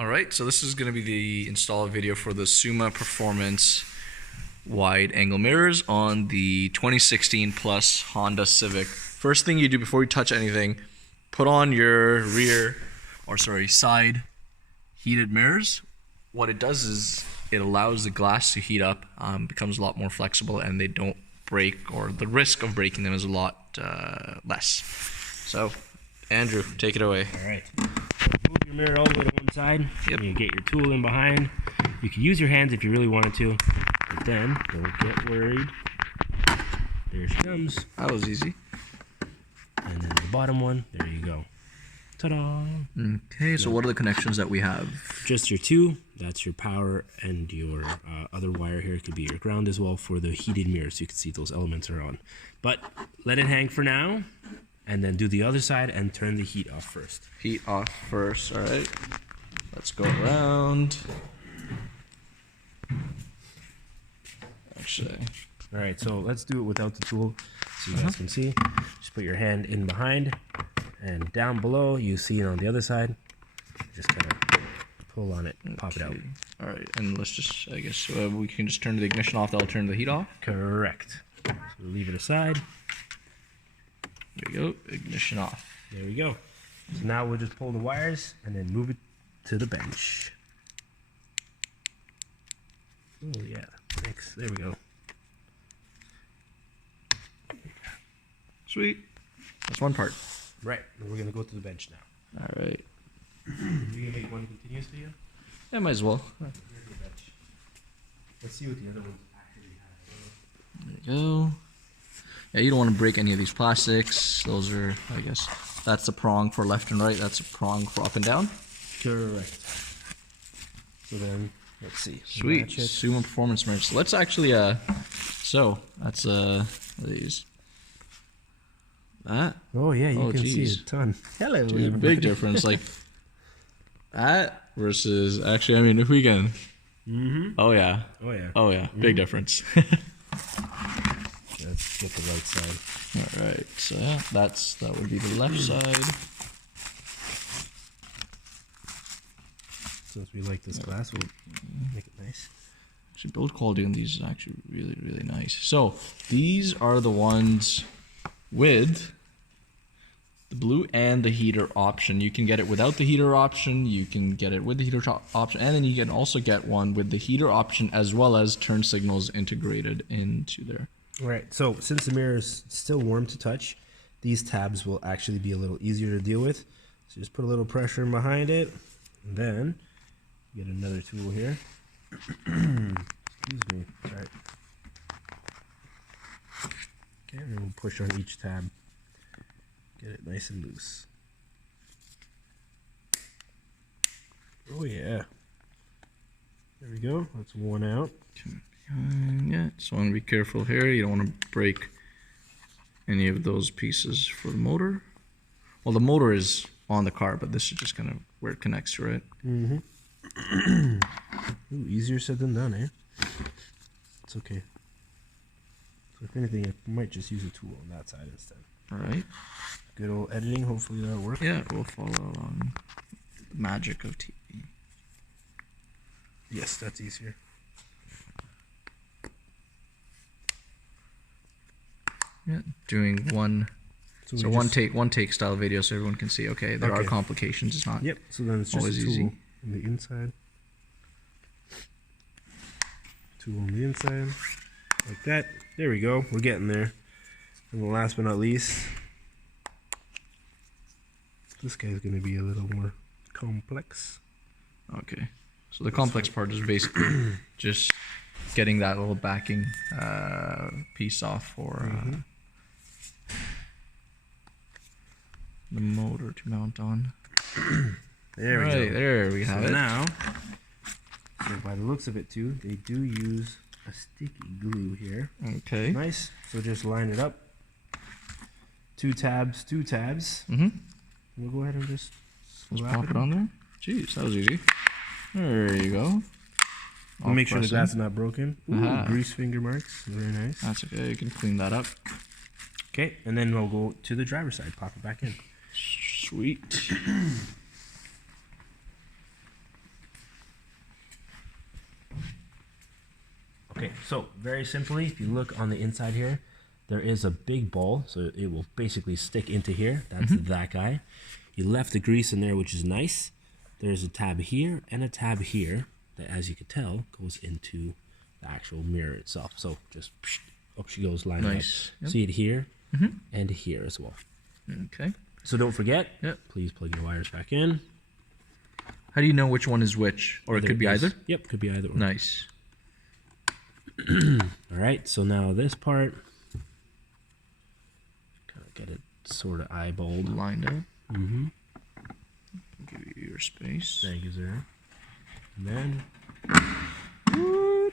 Alright, so this is going to be the install video for the SUMA Performance wide angle mirrors on the 2016 plus Honda Civic. First thing you do before you touch anything, put on your side heated mirrors. What it does is it allows the glass to heat up, becomes a lot more flexible, and they don't break, or the risk of breaking them is a lot less. So, Andrew, take it away. Alright, move your mirror all the way to one side. Yep. You get your tool in behind. You can use your hands if you really wanted to, but then don't get worried. There she comes. That was easy. And then the bottom one, there you go. Ta-da! Okay, so what are the connections that we have? Just your two, that's your power, and your other wire here could be your ground as well for the heated mirror, so you can see those elements are on. But let it hang for now, and then do the other side and turn the heat off first. Heat off first, alright. Let's go around. Actually. Alright, so let's do it without the tool so you guys can see. Just put your hand in behind, and down below you see it on the other side. Just kind of pull on it and pop it out. Alright, and let's just, I guess, we can just turn the ignition off, that'll turn the heat off. Correct. So we'll leave it aside. There we go, ignition off. There we go. So now we'll just pull the wires and then move it to the bench. Oh yeah, thanks. There we go. Sweet. That's one part. Right, and we're gonna go to the bench now. Alright. You gonna make one continuous video? Yeah, might as well. Here's the bench. Let's see what the other ones actually have. There you go. Yeah, you don't want to break any of these plastics. Those are, I guess, that's the prong for left and right. That's a prong for up and down. Correct. So then, let's see. Sweet. SUMA Performance mirrors. So let's actually, so that's, these. That? Oh yeah, you can see a ton. Hello, dude, big difference. Like, that versus, actually, I mean, if we can. Oh yeah. Oh yeah. Oh yeah. Big difference. Let's get the right side. Alright, so yeah, that would be the left side. Since we like this glass, we'll make it nice. Actually, build quality on these is actually really, really nice. So, these are the ones with the blue and the heater option. You can get it without the heater option, you can get it with the heater option, and then you can also get one with the heater option as well as turn signals integrated into there. Right, so since the mirror is still warm to touch, these tabs will actually be a little easier to deal with. So just put a little pressure in behind it, and then get another tool here. Excuse me, sorry. Okay, and then we'll push on each tab. Get it nice and loose. Oh yeah. There we go, that's one out. Yeah, so I want to be careful here. You don't want to break any of those pieces for the motor. Well, the motor is on the car, but this is just kind of where it connects to it. Ooh, easier said than done, eh? It's okay. So if anything, I might just use a tool on that side instead. Alright. Good old editing, hopefully that'll work. Yeah, we'll follow along the magic of TV. Yes, that's easier. Yeah, doing one, so one take style video so everyone can see, okay, there are complications, it's not so then it's just always a tool easy. on the inside. Tool on the inside, like that. There we go, we're getting there. And last but not least, this guy's going to be a little more complex. Okay, so the complex part is basically just getting that little backing piece off for the motor to mount on. There we go. There we have it. Now, so by the looks of it too, they do use a sticky glue here. Okay. Nice. So just line it up. Two tabs. We'll go ahead and just pop it on there. Jeez, that was easy. There you go. We'll make sure the glass is not broken. Ooh, grease finger marks. Very nice. That's okay. You can clean that up. Okay, and then we'll go to the driver's side. Pop it back in. Sweet. Okay, so very simply, if you look on the inside here, there is a big ball, so it will basically stick into here. That's that guy. You left the grease in there, which is nice. There's a tab here and a tab here that, as you can tell, goes into the actual mirror itself. So just up she goes, line up. Yep. See it here and here as well. Okay. So don't forget, please plug your wires back in. How do you know which one is which? Or it could be either? Yep, could be either one. Nice. All right, so now this part, kind of get it sort of eyeballed. Lined up. Mm-hmm. Give you your space. Thank you, sir. And then, There all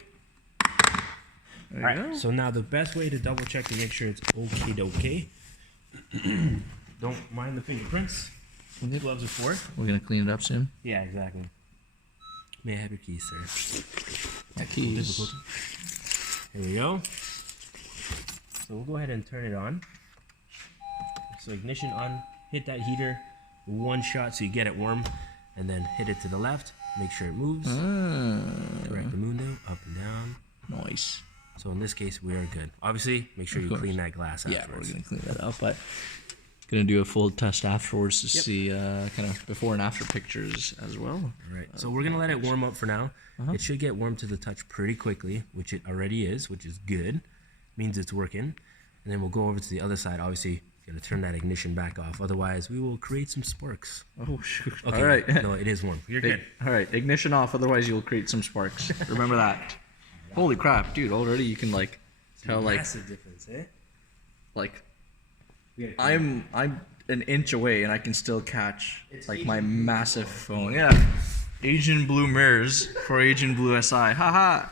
you right, go. so now the best way to double check to make sure it's okay. Don't mind the fingerprints. The gloves are for. We're going to clean it up soon. Yeah, exactly. May I have your keys, sir? My keys. Difficult. Here we go. So we'll go ahead and turn it on. So ignition on, hit that heater, one shot so you get it warm, and then hit it to the left, make sure it moves. Correct the mundo, up and down. Nice. So in this case, we are good. Obviously, make sure you clean that glass Yeah, afterwards. we're going to clean that up, but going to do a full test afterwards to see kind of before and after pictures as well. All right, so we're going to let it warm up for now. It should get warm to the touch pretty quickly, which it already is, which is good. Means it's working. And then we'll go over to the other side. Obviously, going to turn that ignition back off. Otherwise, we will create some sparks. Oh, shoot. Okay, All right. No, it is warm. You're good. All right, ignition off, otherwise you'll create some sparks. Remember that. Holy crap, dude, already you can like tell like Massive difference, eh? like I'm an inch away and I can still catch like my massive phone. Yeah. Asian blue mirrors for Asian blue SI. Haha.